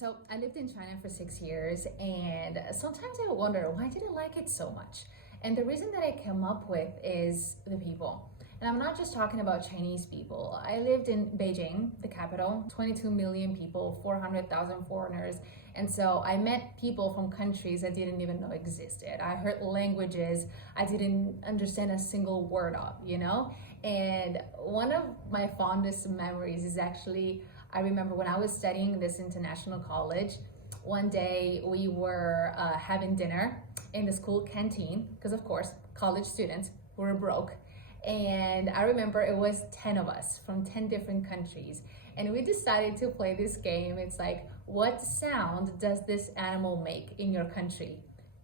So I lived in China for 6 years, and sometimes I wonder, why did I like it so much? And the reason that I came up with is the people. And I'm not just talking about Chinese people. I lived in Beijing, the capital, 22 million people, 400,000 foreigners. And so I met people from countries I didn't even know existed. I heard languages I didn't understand a single word of, you know? And one of my fondest memories is actually, I remember when I was studying this international college, one day we were having dinner in the school canteen, because of course, college students were broke. And I remember it was 10 of us from 10 different countries. And we decided to play this game. It's like, what sound does this animal make in your country?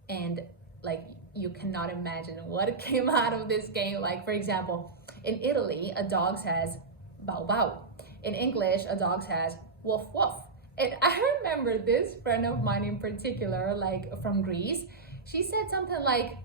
And like, you cannot imagine what came out of this game. Like, for example, in Italy, a dog says bow bow. In English, a dog says woof woof. And I remember this friend of mine in particular, like from Greece, she said something like,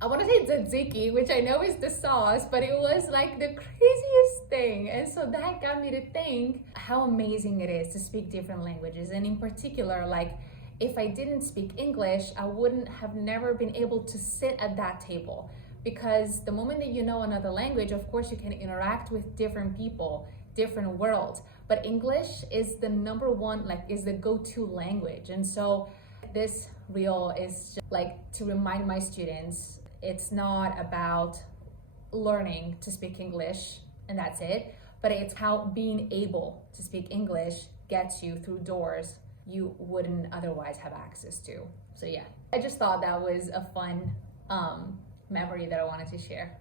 I want to say tzatziki, which I know is the sauce, but it was like the craziest thing. And so that got me to think how amazing it is to speak different languages. And in particular, like if I didn't speak English, I wouldn't have never been able to sit at that table. Because the moment that you know another language, of course, you can interact with different people, different worlds. But English is the number one, like is the go-to language. And so this reel is just like to remind my students, it's not about learning to speak English and that's it, but it's how being able to speak English gets you through doors you wouldn't otherwise have access to. So yeah, I just thought that was a fun memory that I wanted to share.